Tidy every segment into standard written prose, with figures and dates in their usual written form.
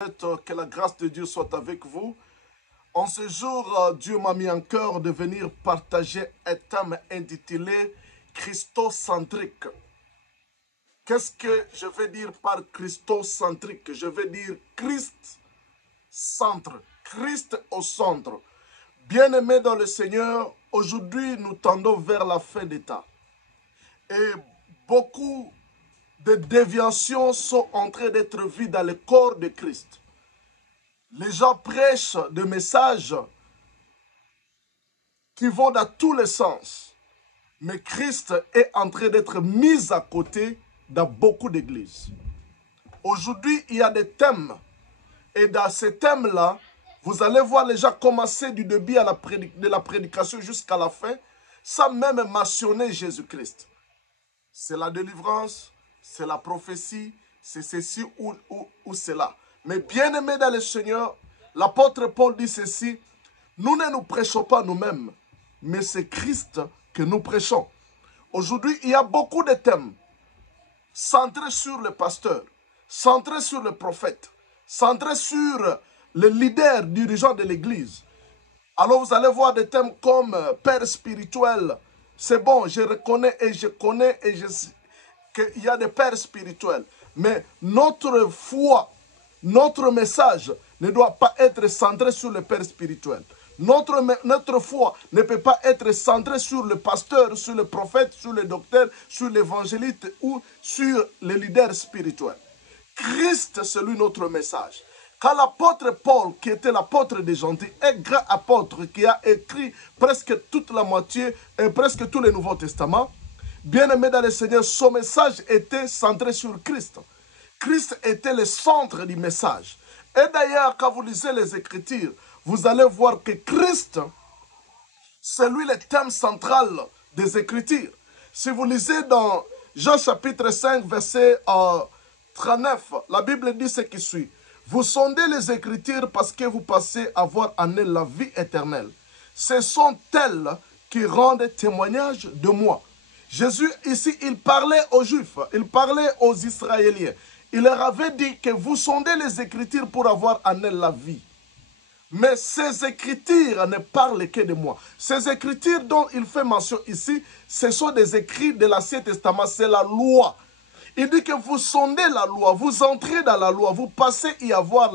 Que la grâce de Dieu soit avec vous. En ce jour, Dieu m'a mis en cœur de venir partager un thème intitulé Christocentrique. Qu'est-ce que je veux dire par Christocentrique? Je veux dire Christ-centre, Christ au centre. Bien-aimés dans le Seigneur, aujourd'hui nous tendons vers la fin des temps. Et beaucoup de déviations sont en train d'être vues dans le corps de Christ. Les gens prêchent des messages qui vont dans tous les sens. Mais Christ est en train d'être mis à côté dans beaucoup d'églises. Aujourd'hui, il y a des thèmes. Et dans ces thèmes-là, vous allez voir les gens commencer du début de la prédication jusqu'à la fin, sans même mentionner Jésus-Christ. C'est la délivrance, c'est la prophétie, c'est ceci ou cela. Mais bien aimé dans le Seigneur, l'apôtre Paul dit ceci: nous ne nous prêchons pas nous-mêmes, mais c'est Christ que nous prêchons. Aujourd'hui, il y a beaucoup de thèmes centrés sur le pasteur, centrés sur le prophète, centrés sur le leader dirigeant de l'église. Alors vous allez voir des thèmes comme père spirituel. C'est bon, je reconnais et je connais et je sais qu'il y a des pères spirituels. Mais notre foi, notre message ne doit pas être centré sur le père spirituel. Notre foi ne peut pas être centrée sur le pasteur, sur le prophète, sur le docteur, sur l'évangéliste ou sur le leader spirituel. Christ, c'est lui notre message. Quand l'apôtre Paul, qui était l'apôtre des gentils, un grand apôtre qui a écrit presque toute la moitié et presque tout le Nouveau Testament, bien-aimé dans le Seigneur, son message était centré sur Christ. Christ était le centre du message. Et d'ailleurs, quand vous lisez les Écritures, vous allez voir que Christ, c'est lui le thème central des Écritures. Si vous lisez dans Jean chapitre 5, verset 39, la Bible dit ce qui suit. Vous sondez les Écritures parce que vous pensez avoir en elles la vie éternelle. Ce sont elles qui rendent témoignage de moi. Jésus, ici, il parlait aux Juifs, il parlait aux Israéliens. Il leur avait dit que vous sondez les Écritures pour avoir en elles la vie. Mais ces Écritures ne parlent que de moi. Ces Écritures dont il fait mention ici, ce sont des écrits de l'Ancien Testament, c'est la loi. Il dit que vous sondez la loi, vous entrez dans la loi, vous passez y avoir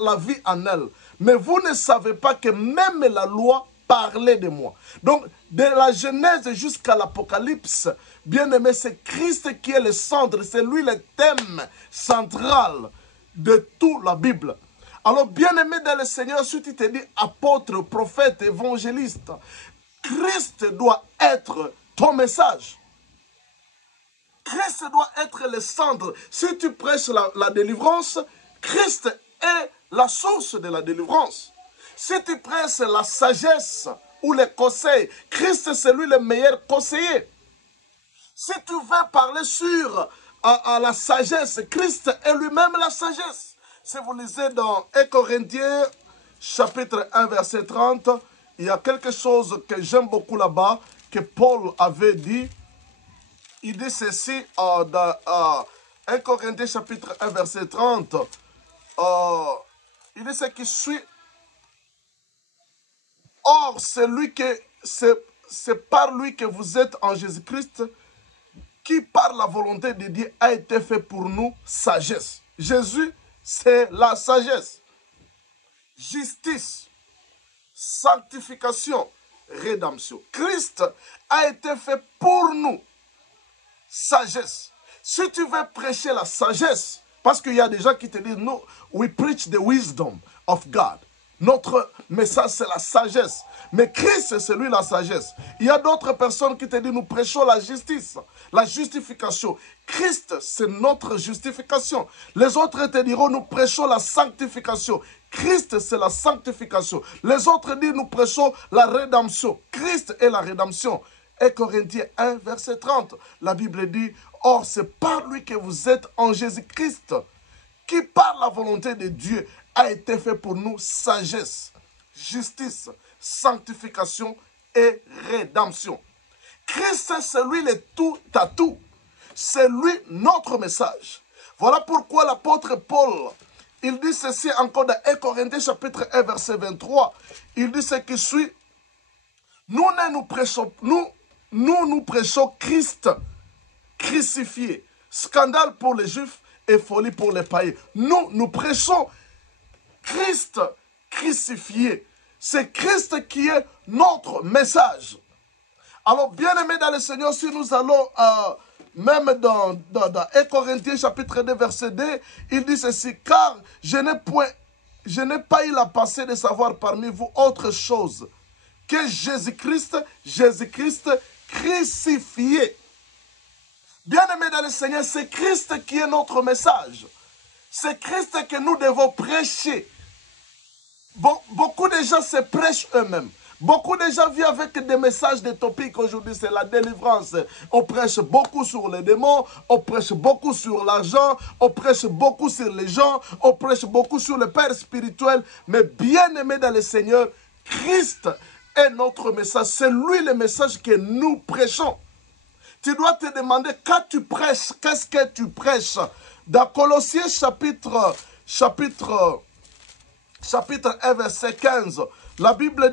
la vie en elle. Mais vous ne savez pas que même la loi parlait de moi. Donc, de la Genèse jusqu'à l'Apocalypse, bien aimé, c'est Christ qui est le centre, c'est lui le thème central de toute la Bible. Alors, bien aimé dans le Seigneur, si tu te dis apôtre, prophète, évangéliste, Christ doit être ton message. Christ doit être le centre. Si tu prêches la délivrance, Christ est la source de la délivrance. Si tu prêches la sagesse ou les conseils, Christ c'est lui le meilleur conseiller. Si tu veux parler sur la sagesse, Christ est lui-même la sagesse. Si vous lisez dans 1 Corinthiens, chapitre 1, verset 30, il y a quelque chose que j'aime beaucoup là-bas, que Paul avait dit. Il dit ceci dans 1 Corinthiens chapitre 1 verset 30. Il dit ce qui suit. Or, c'est par lui que vous êtes en Jésus-Christ, qui par la volonté de Dieu a été fait pour nous sagesse. Jésus, c'est la sagesse. Justice, sanctification, rédemption. Christ a été fait pour nous. Sagesse. Si tu veux prêcher la sagesse, parce qu'il y a des gens qui te disent, no, we preach the wisdom of God. Notre message, c'est la sagesse. Mais Christ, c'est lui la sagesse. Il y a d'autres personnes qui te disent, nous prêchons la justice, la justification. Christ, c'est notre justification. Les autres te diront, nous prêchons la sanctification. Christ, c'est la sanctification. Les autres disent, nous prêchons la rédemption. Christ est la rédemption. Et Corinthiens 1, verset 30, la Bible dit, or c'est par lui que vous êtes en Jésus-Christ, qui par la volonté de Dieu a été fait pour nous sagesse, justice, sanctification et rédemption. Christ, c'est lui le tout à tout. C'est lui notre message. Voilà pourquoi l'apôtre Paul, il dit ceci encore dans 1 Corinthiens chapitre 1 verset 23. Il dit ce qui suit. Nous prêchons Christ crucifié. Scandale pour les Juifs et folie pour les païens. Nous prêchons Christ crucifié. C'est Christ qui est notre message. Alors, bien-aimés dans le Seigneur, si nous allons même dans 1 Corinthiens chapitre 2 verset 2, il dit ceci, car je n'ai pas eu la pensée de savoir parmi vous autre chose que Jésus-Christ crucifié. Bien-aimés dans le Seigneur, c'est Christ qui est notre message. C'est Christ que nous devons prêcher. Beaucoup de gens se prêchent eux-mêmes. Beaucoup de gens viennent avec des messages, des topics. Aujourd'hui, c'est la délivrance. On prêche beaucoup sur les démons, on prêche beaucoup sur l'argent, on prêche beaucoup sur les gens, on prêche beaucoup sur le Père spirituel. Mais bien-aimé dans le Seigneur, Christ est notre message. C'est lui le message que nous prêchons. Tu dois te demander, quand tu prêches, qu'est-ce que tu prêches? Dans Colossiens chapitre 1, verset 15, la Bible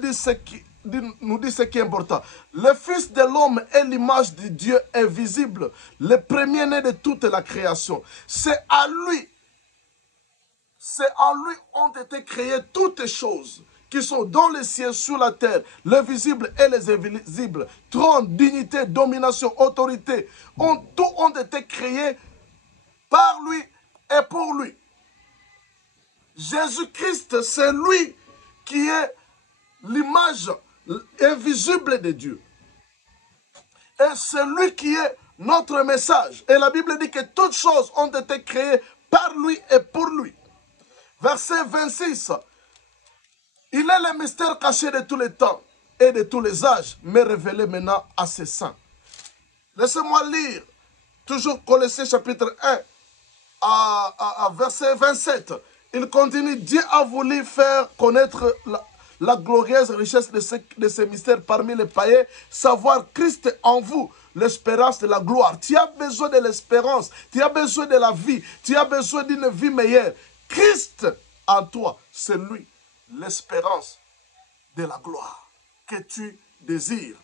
nous dit ce qui est important. Le Fils de l'homme est l'image de Dieu invisible, le premier-né de toute la création. C'est en lui ont été créées toutes choses qui sont dans les cieux, sur la terre, les visibles et les invisibles, trône, dignité, domination, autorité, tout ont été créés par lui et pour lui. Jésus-Christ, c'est lui qui est l'image invisible de Dieu. Et c'est lui qui est notre message. Et la Bible dit que toutes choses ont été créées par lui et pour lui. Verset 26. Il est le mystère caché de tous les temps et de tous les âges, mais révélé maintenant à ses saints. Laissez-moi lire, toujours Colossiens chapitre 1, à verset 27. Il continue, Dieu a voulu faire connaître la glorieuse richesse de ces mystères parmi les païens, savoir Christ en vous, l'espérance de la gloire. Tu as besoin de l'espérance, tu as besoin de la vie, tu as besoin d'une vie meilleure. Christ en toi, c'est lui, l'espérance de la gloire que tu désires.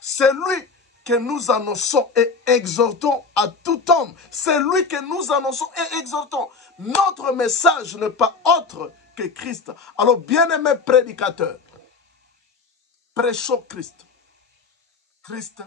C'est lui que nous annonçons et exhortons à tout homme. C'est lui que nous annonçons et exhortons. Notre message n'est pas autre que Christ. Alors, bien-aimés prédicateurs, prêchons Christ. Christ